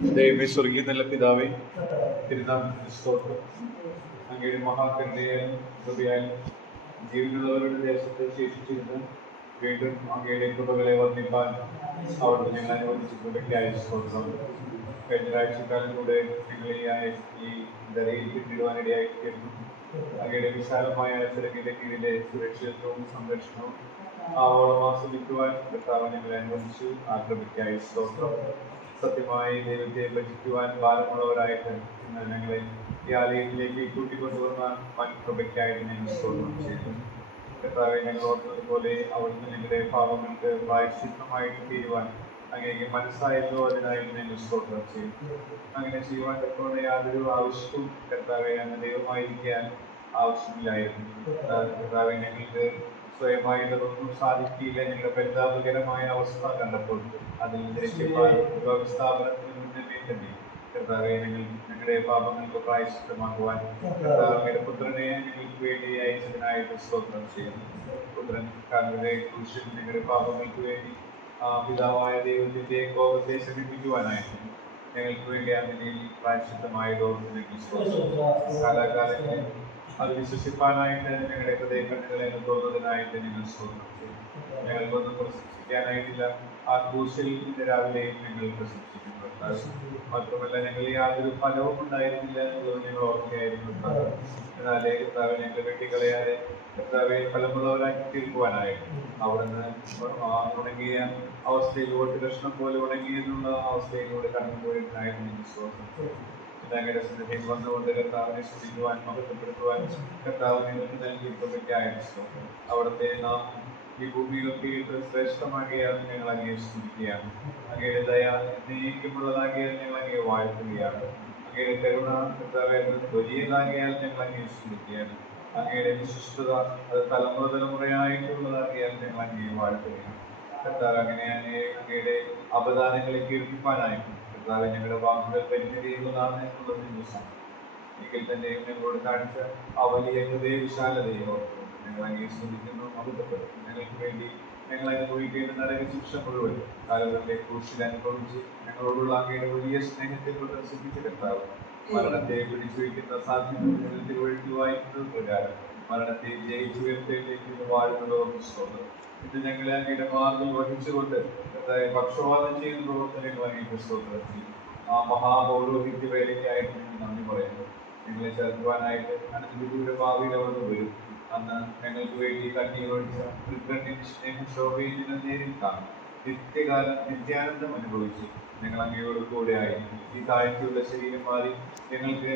ദൈവമേ, സ്വർഗീയ നല്ല പിതാവേ, തിരുനാമത്തിന് സ്തോത്രം. അങ്ങയുടെ മഹാകരുണയാലും കൃപയാലും ജീവനുള്ളവരുടെ ദേശത്ത് ശേഷിച്ചിരുന്ന് വീണ്ടും അങ്ങയുടെ കൃപകളെ വർണ്ണിപ്പാൻ അവിടുന്ന് ഞങ്ങൾ അനുവദിച്ച കൃപയ്ക്കായി സ്തോത്രം. കഴിഞ്ഞ ആഴ്ചക്കാലം കൂടെ ഞങ്ങളെ ഈ ധരയിൽ പിന്നിടുവാനിടയായി തീർന്നു. അങ്ങയുടെ വിശാലമായ ചിറകിന്റെ കീഴിലെ സുരക്ഷിതത്വവും സംരക്ഷണവും ആവോളം ആസ്വദിക്കുവാൻ കർത്താവ് ഞങ്ങളെ അനുവദിച്ചു. ആ കൃപയ്ക്കായി സ്തോത്രം. സത്യമായി ദൈവത്തെ ഭജിക്കുവാൻ ഭാരമുള്ളവരായിട്ട് ഇന്ന് ഞങ്ങളെ ഈ ആലയത്തിലേക്ക് കൂട്ടിക്കൊണ്ടുവന്ന കൃപയ്ക്കായിട്ട് ഞങ്ങൾ സ്തോത്രം ചെയ്തു. കർത്താവെ, ഞങ്ങൾ ഓർത്തതുപോലെ അവിടുന്ന് ഞങ്ങളുടെ പാപങ്ങൾക്ക് പ്രായശ്ചിത്തമായിട്ട് തീരുവാൻ അങ്ങേക്ക് മനസ്സായല്ലോ, അതിനായിട്ട് ഞങ്ങൾ സ്തോത്രം ചെയ്തു. അങ്ങനെ ചെയ്യുവാൻ തക്കോടെ യാതൊരു ആവശ്യവും കർത്താവെ അങ്ങ് ദൈവമായിരിക്കാൻ ആവശ്യമില്ലായിരുന്നു. കർത്താവെ, ഞങ്ങൾക്ക് സ്വയമായിട്ടതൊന്നും സാധിക്കില്ല. ഞങ്ങളുടെ പരിതാപകരമായ അവസ്ഥ കണ്ടപ്പോൾ അതിൽ സ്ഥാപനത്തിന് മുന്നേ തന്നെ കർത്താവെ ഞങ്ങളുടെ പാപങ്ങൾക്ക് പ്രായശ്ചിത്തമാക്കുവാൻ കർത്താവിന്റെ പുത്രനെ ഞങ്ങൾക്ക് വേണ്ടി അയച്ചതിനായിട്ട് സ്തോത്രം ചെയ്യുന്നു. പുത്രൻ കാലയുടെ ക്രൂശിൽ ഞങ്ങളുടെ പാപങ്ങൾക്ക് വേണ്ടി പിതാവായ ദൈവത്തിന്റെ കോപത്തെ ശമിപ്പിക്കുവാനായിട്ട് ഞങ്ങൾക്ക് വേണ്ടി അങ്ങനെ പ്രായശ്ചിത്തമായതോർത്ത് കാലാകാലങ്ങളിൽ അത് വിശ്വസിപ്പാനായിട്ട് ഞങ്ങളുടെ ഹൃദയ കണ്ണുകളെ തോന്നുന്നതിനായിട്ട് ഞങ്ങൾ സ്തോത്രം ചെയ്യും. ഞങ്ങൾക്കൊന്നും പ്രശംസിക്കാനായിട്ടില്ല. ആ ക്രൂശിൽ രാവിലെ ഞങ്ങൾ പ്രശംസിക്കുന്നു. മാത്രമല്ല, ഞങ്ങൾ യാതൊരു ഫലവും ഉണ്ടായിരുന്നില്ല എന്നുള്ളത് ഞങ്ങൾ ഓർമ്മയായിരുന്നു. എന്നാലേ കർത്താവ് ഞങ്ങൾ വെട്ടിക്കളയാതെ കർത്താവെ ഫലമുള്ളവരാക്കി തീർക്കുവാനായിട്ട് അവിടുന്ന് ഉണങ്ങിയ അവസ്ഥയിലൂടെ കൃഷ്ണം പോലെ ഉണങ്ങിയെന്നുള്ള അവസ്ഥയിലൂടെ കടന്നുപോയതിനായിട്ട് ഞങ്ങൾ സ്തോത്രം. ഞങ്ങളുടെ സന്നിധിയിൽ വന്നുകൊണ്ട് കർത്താവിനെ സ്തുതിക്കുവാൻ മഹത്വപ്പെടുത്തുവാൻ കർത്താവ് നിങ്ങൾക്ക് നൽകിയിരിക്കുകയായിരുന്നു. അവിടുത്തെ നാം ഈ ഭൂമിയിലൊക്കെ ശ്രേഷ്ഠമാകിയാൽ ഞങ്ങൾ അങ്ങേ സ്തുതിക്കുകയാണ്. അങ്ങയുടെ ദയ നീക്കമുള്ളതാകിയാൽ ഞങ്ങൾ അങ്ങേ വാഴ്ത്തുകയാണ്. അങ്ങയുടെ കരുണ കർത്താവെ വലിയതാകിയാൽ ഞങ്ങൾ അങ്ങേ സ്തുതിക്കുകയാണ്. അങ്ങയുടെ വിശിഷ്ടത അത് തലമുറ തലമുറയായിട്ടുള്ളതാകിയാൽ ഞങ്ങൾ അങ്ങേ വാഴ്ത്തുകയാണ്. കർത്താവ് അങ്ങനെ അങ്ങയുടെ അപദാനങ്ങളെ കീർത്തിപ്പാനായിട്ട് കർത്താവ് ഞങ്ങളുടെ വാക്കുകൾ പരിമിതിയുള്ളതാണ് എന്നുള്ളത് ദിവസം എങ്കിൽ തന്നെയും ഞങ്ങളോട് കാണിച്ച ആ വലിയ ഹൃദയ വിശാലതയോ ഞങ്ങൾ അങ്ങേ സ്തുതിക്കുന്നു, മഹത്വപ്പെടും. ഞങ്ങൾക്ക് വേണ്ടി ഞങ്ങൾ അനുഭവിക്കേണ്ട നരക ശിക്ഷ മുഴുവൻ കാലങ്ങളിലെ ക്രൂശിൽ അനുഭവിച്ച് ഞങ്ങളോടുള്ള അങ്ങയുടെ വലിയ സ്നേഹത്തെ പ്രദർശിപ്പിച്ച കർത്താവ് മരണത്തെ പിടിച്ചു വയ്ക്കുന്ന സാധ്യത തിരുവഴുത്തിൽ വായിക്കുന്നത് പ്രകാരം മരണത്തെ ജയിച്ചുയർത്തേക്ക് വാഴുന്നതോ സ്തോത്രം. ഇത് ഞങ്ങളെ അങ്ങയുടെ മാർഗം വഹിച്ചുകൊണ്ട് പക്ഷപാതം ചെയ്യുന്ന പ്രവർത്തനങ്ങൾ അങ്ങേക്ക് സ്തോത്രം ചെയ്യും. ആ മഹാപൗരോഹിത്യ വേലയ്ക്കായിട്ട് ഞങ്ങൾ നന്ദി പറയുന്നു. ഞങ്ങളെ ചേർക്കുവാനായിട്ട് അനന്തവിദൂര ഭാവിയിൽ അവിടുന്ന് വരും. അന്ന് ഞങ്ങൾക്ക് വേണ്ടി കണ്ണീരൊഴിച്ച സ്നേഹശോഭയെ നേരിൽ കാണും. നിത്യകാലം നിത്യാനന്ദം അനുഭവിച്ചു ഞങ്ങൾ അങ്ങയോട് കൂടെ ആയിരിക്കും. ഈ താഴ്ചയുള്ള ശരീരം മാറി ഞങ്ങൾക്ക്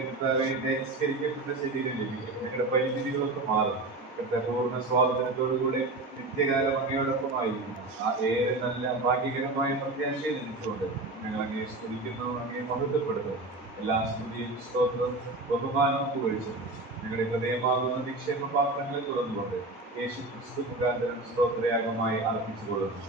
തിരസ്കരിക്കപ്പെട്ട ശരീരം ലഭിക്കും. ഞങ്ങളുടെ പരിമിതികളൊക്കെ മാറും. പൂർണ്ണ സ്വാതന്ത്ര്യത്തോടുകൂടെ നിത്യകാലം അങ്ങയോടൊപ്പമായിരിക്കും. ആ ഏറെ നല്ല ഭാഗ്യകരമായ പ്രത്യാശയെ നിന്നുകൊണ്ട് ഞങ്ങൾ അങ്ങേ സ്തുതിക്കുന്നു, അങ്ങേ മഹത്വപ്പെടുന്നു. എല്ലാ സ്തുതിയും സ്തോത്രവും ബഹുമാനവും പുകഴ്ച ഞങ്ങളുടെ ഹൃദയമാകുന്ന നിക്ഷേപ പാത്രങ്ങളെ തുറന്നുകൊണ്ട് യേശു ക്രിസ്തു മുഖാന്തരം സ്തോത്രയാഗമായി അർപ്പിച്ചുകൊള്ളുന്നു.